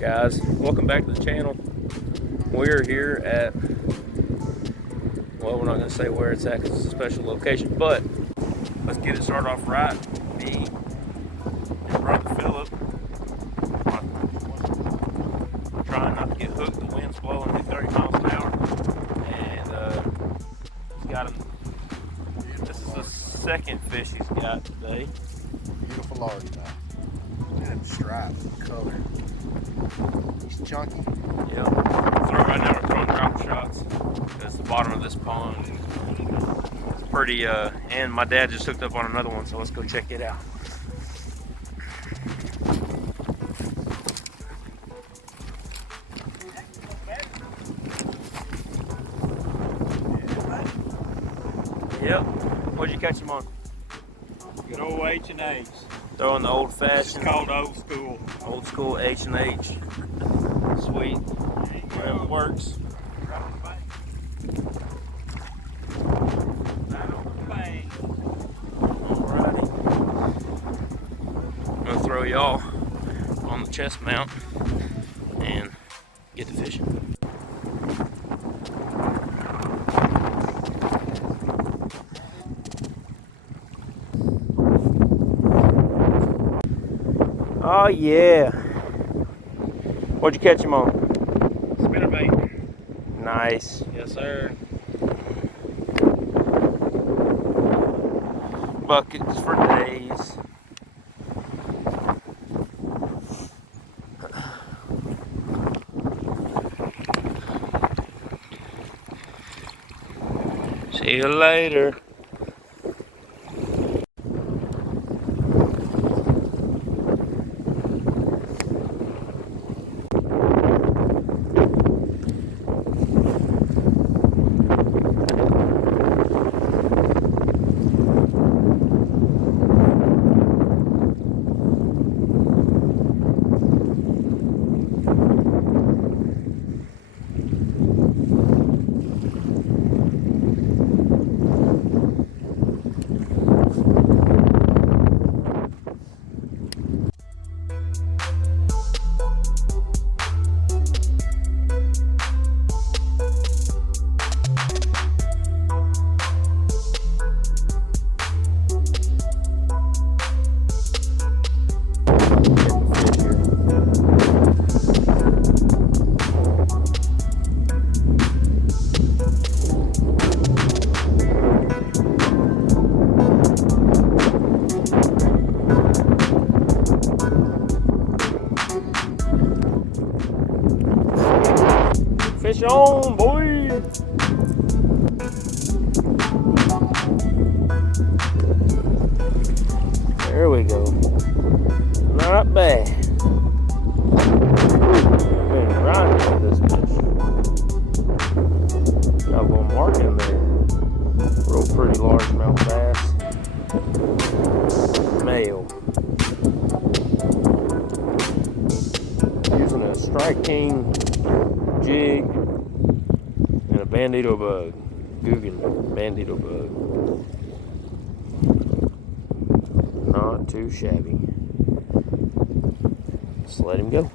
Guys, welcome back to the channel. We're here at, well, we're not going to say where it's at because it's a special location, but let's get it started off right. Me and brother Philip trying not to get hooked. The wind's blowing at 30 miles an hour, and he's got him. This is the second fish he's got today. Beautiful largemouth. Look at him stripe color. He's chunky. Yep. So right now we're throwing drop shots because the bottom of this pond is pretty, and my dad just hooked up on another one, so let's go check it out. Yep. What'd you catch him on? Good old H&H. Throwing the old fashioned. It's called old school. Old school H&H. Sweet. Well, it works. Alrighty. I'm gonna throw y'all on the chest mount and get to fishing. Oh yeah. What'd you catch him on? Spinnerbait. Nice. Yes, sir. Buckets for days. See you later. Fish on, boy! There we go. Not bad. Been grinding with this fish. Got a little mark in there. Real pretty largemouth bass. Male. Using a Strike King jig and a bandito bug, Guggen bandito bug. Not too shabby. Just let him go.